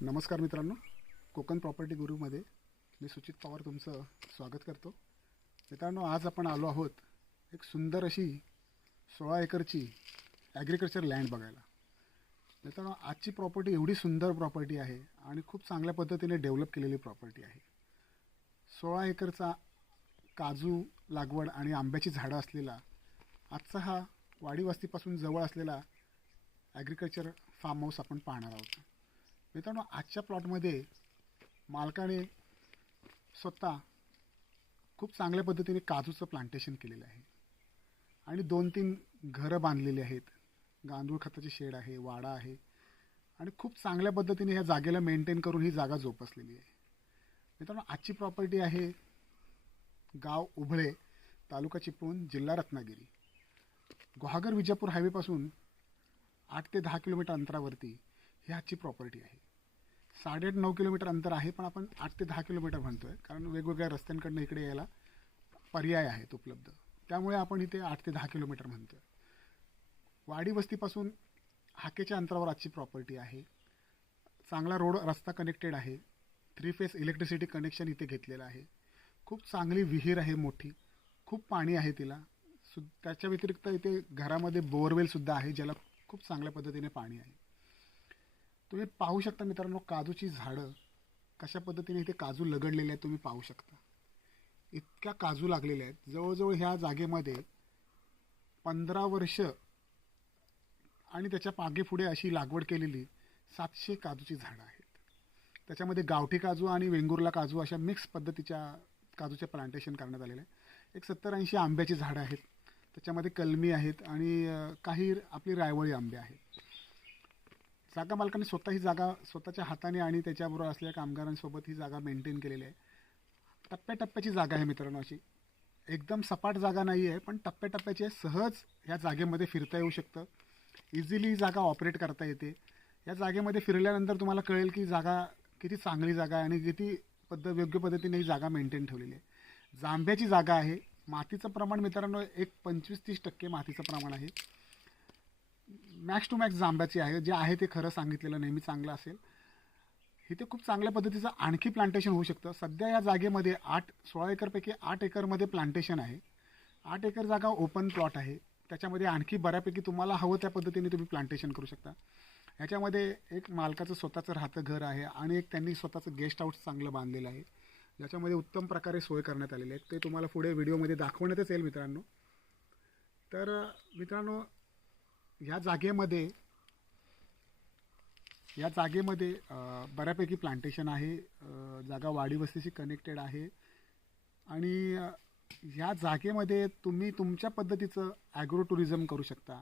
नमस्कार मित्रांनो. कोकण प्रॉपर्टी गुरुमध्ये मी सुचित पवार तुमचं स्वागत करतो. मित्रांनो आज आपण आलो आहोत एक सुंदर अशी सोळा एकरची ॲग्रिकल्चर लँड बघायला. मित्रांनो आजची प्रॉपर्टी एवढी सुंदर प्रॉपर्टी आहे आणि खूप चांगल्या पद्धतीने डेव्हलप केलेली प्रॉपर्टी आहे. सोळा एकरचा काजू लागवड आणि आंब्याची झाडं असलेला आजचा हा वाडीवस्तीपासून जवळ असलेला ॲग्रिकल्चर फार्म हाऊस आपण पाहणार आहोत. मित्रांनो आजच्या प्लॉटमध्ये मालकाने स्वतः खूप चांगल्या पद्धतीने काजूचं प्लांटेशन केलेलं आहे. आणि दोन तीन घरं बांधलेली आहेत. गांदूळ खताची शेड आहे वाडा आहे. आणि खूप चांगल्या पद्धतीने ह्या जागेला मेंटेन करून ही जागा जोपासलेली आहे. मित्रांनो आजची प्रॉपर्टी आहे गाव उभळे तालुका चिपळूण जिल्हा रत्नागिरी. गुहागर विजापूर हायवेपासून आठ ते दहा किलोमीटर अंतरावरती ही आजची प्रॉपर्टी आहे. साडेआठ नऊ किलोमीटर अंतर आहे पण आपण आठ ते दहा किलोमीटर म्हणतोय. कारण वेगवेगळ्या रस्त्यांकडनं इकडे यायला पर्याय आहेत उपलब्ध. त्यामुळे आपण इथे आठ ते दहा किलोमीटर म्हणतोय. वाडी वस्तीपासून हाकेच्या अंतरावर आजची प्रॉपर्टी आहे. चांगला रोड रस्ता कनेक्टेड आहे. थ्री फेस इलेक्ट्रिसिटी कनेक्शन इथे घेतलेलं आहे. खूप चांगली विहीर आहे मोठी. खूप पाणी आहे तिला. सु त्याच्या व्यतिरिक्त इथे घरामध्ये बोअरवेलसुद्धा आहे ज्याला खूप चांगल्या पद्धतीने पाणी आहे. तुम्ही पाहू शकता मित्रांनो काजूची झाडं कशा पद्धतीने इथे काजू लगडलेले आहेत तुम्ही पाहू शकता. इतक्या काजू लागलेल्या आहेत. जवळजवळ ह्या जागेमध्ये पंधरा वर्ष आणि त्याच्या पागेपुढे अशी लागवड केलेली सातशे काजूची झाडं आहेत. त्याच्यामध्ये गावठी काजू आणि वेंगुर्ला काजू अशा मिक्स पद्धतीच्या काजूचे प्लांटेशन करण्यात आलेलं आहे एक सत्तर ऐंशी आंब्याची झाडं आहेत. त्याच्यामध्ये कलमी आहेत आणि काही आपली रायवळी आंबे आहेत. जागा मालकाने स्वतः ही जागा स्वतःच्या हाताने आणि त्याच्याबरोबर असलेल्या कामगारांसोबत ही जागा मेंटेन केलेली आहे. टप्प्याटप्प्याची जागा आहे मित्रांनो अशी. एकदम सपाट जागा नाही आहे पण टप्प्याटप्प्याची सहज ह्या जागेमध्ये फिरता येऊ शकतं. इझिली ही जागा ऑपरेट करता येते. या जागेमध्ये फिरल्यानंतर तुम्हाला कळेल की जागा किती चांगली जागा आहे आणि किती पद्धत योग्य पद्धतीने ही जागा मेंटेन ठेवलेली आहे. जांभ्याची जागा आहे. मातीचं प्रमाण मित्रांनो एक पंचवीस तीस टक्के मातीचं प्रमाण आहे. मॅक्स टू मॅक्स जांब्याची आहे जे आहे ते खरं सांगितलेलं नेहमी चांगलं असेल. इथे खूप चांगल्या पद्धतीचं आणखी प्लांटेशन होऊ शकतं. सध्या या जागेमध्ये आठ सोळा एकरपैकी आठ एकरमध्ये प्लांटेशन आहे. आठ एकर जागा ओपन प्लॉट आहे. त्याच्यामध्ये आणखी बऱ्यापैकी तुम्हाला हवं त्या पद्धतीने तुम्ही प्लांटेशन करू शकता. ह्याच्यामध्ये एक मालकाचं स्वतःचं राहतं घर आहे आणि एक त्यांनी स्वतःचं गेस्ट हाऊस चांगलं बांधलेलं आहे. ज्याच्यामध्ये उत्तम प्रकारे सोय करण्यात आलेली आहे. ते तुम्हाला पुढे व्हिडिओमध्ये दाखवण्यातच येईल मित्रांनो. तर मित्रांनो या जागेमध्ये या जागेमध्ये बऱ्यापैकी प्लांटेशन आहे जागा वाडी वस्तीशी कनेक्टेड आहे. आणि ह्या जागेमध्ये तुम्ही तुमच्या पद्धतीचं ॲग्रो टुरिझम करू शकता.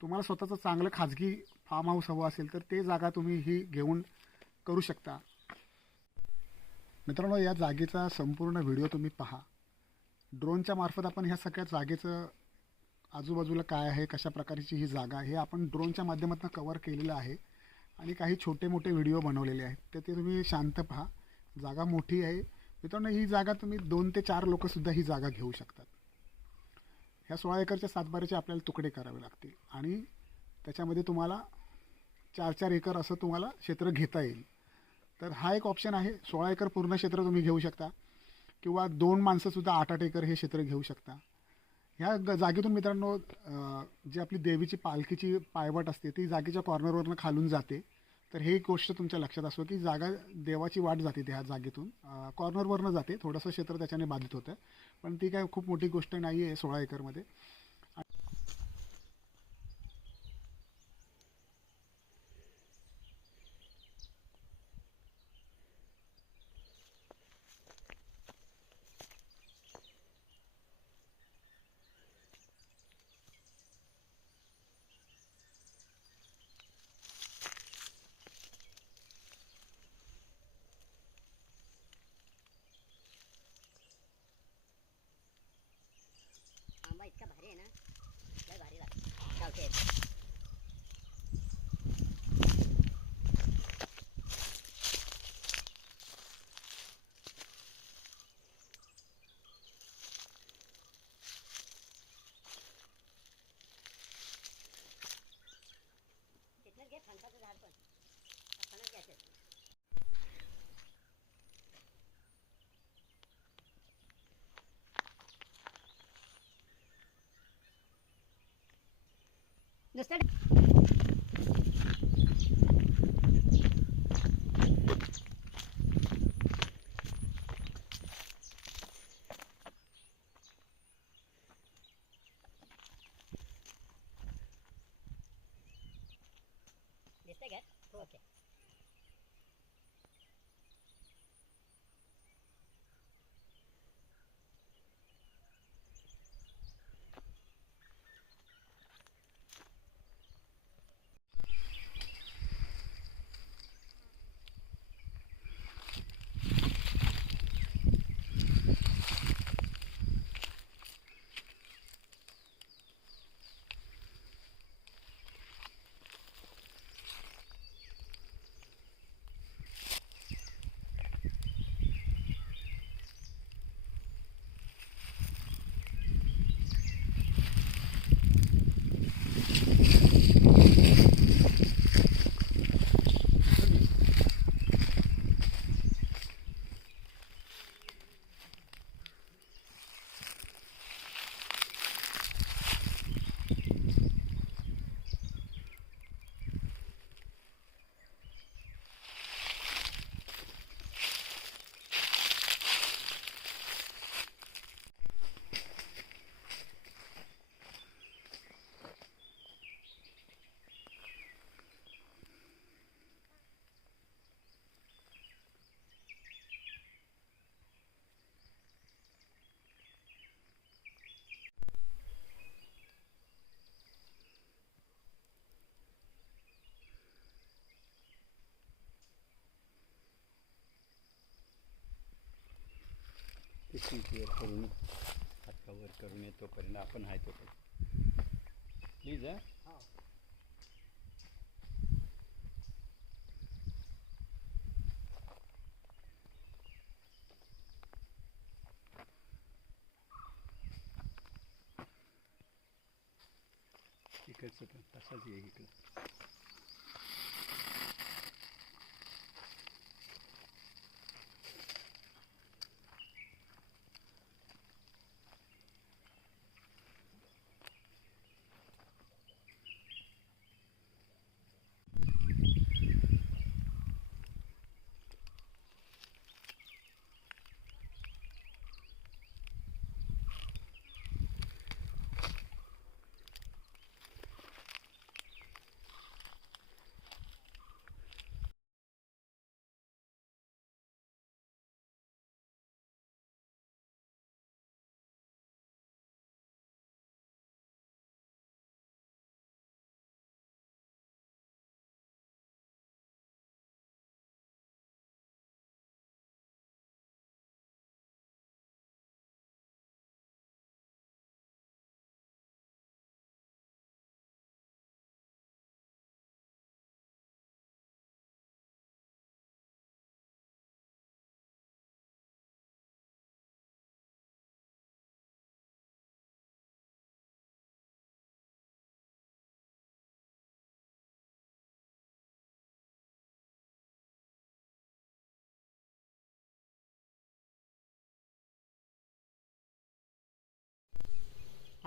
तुम्हाला स्वतःचं चांगलं खाजगी फार्म हाऊस हवं असेल तर ते जागा तुम्ही ही घेऊन करू शकता. मित्रांनो या जागेचा संपूर्ण व्हिडिओ तुम्ही पहा. ड्रोनच्या मार्फत आपण ह्या सगळ्या जागेचं आजूबाजूला काय आहे कशा प्रकारची ही जागा आहे हे आपण ड्रोनच्या माध्यमातून कवर केलेलं आहे. आणि काही छोटे मोठे व्हिडिओ बनवलेले आहेत. तर ते तुम्ही शांत पहा. जागा मोठी आहे. मित्रांनो ही जागा तुम्ही दोन ते चार लोकंसुद्धा ही जागा घेऊ शकतात. ह्या सोळा एकरच्या सातबाऱ्याचे आपल्याला तुकडे करावे लागतील. आणि त्याच्यामध्ये तुम्हाला चार चार एकर असं तुम्हाला क्षेत्र घेता येईल. तर हा एक ऑप्शन आहे. सोळा एकर पूर्ण क्षेत्र तुम्ही घेऊ शकता. किंवा दोन माणसंसुद्धा आठ आठ एकर हे क्षेत्र घेऊ शकता. ह्या ग जागेतून मित्रांनो अं, जी आपली देवीची पालखीची पायवट असते ती जागेच्या कॉर्नरवरनं खालून जाते. तर हे एक गोष्ट तुमच्या लक्षात असो की जागा देवाची वाट जाते त्या जागेतून. अं, कॉर्नरवरनं जाते थोडंसं क्षेत्र त्याच्याने बाधित होतं. पण ती काय खूप मोठी गोष्ट नाही आहे सोळा एकरमध्ये. นะได้บาทนี่แหละโอเค Los वर करून हात कवर करून येतोपर्यंत आपण आहे तोपर्यंत. प्लीज हा? इकडचं पण तसाच आहे इकडं.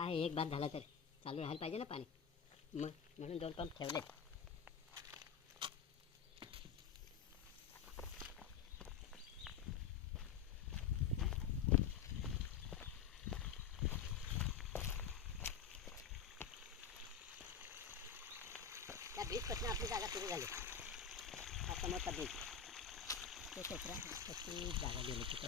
काय एक भात झाला तर. चालू राहायला पाहिजे ना पाणी. मग म्हणून दोन पंप ठेवलेत. त्या बीचपासून आपली जागा सुरू झाली. आता मोठा बीच ते कोपरा जागा गेली तिथं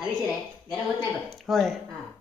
हवेशीर आहे गरम होत नाही बघ. होय. हा.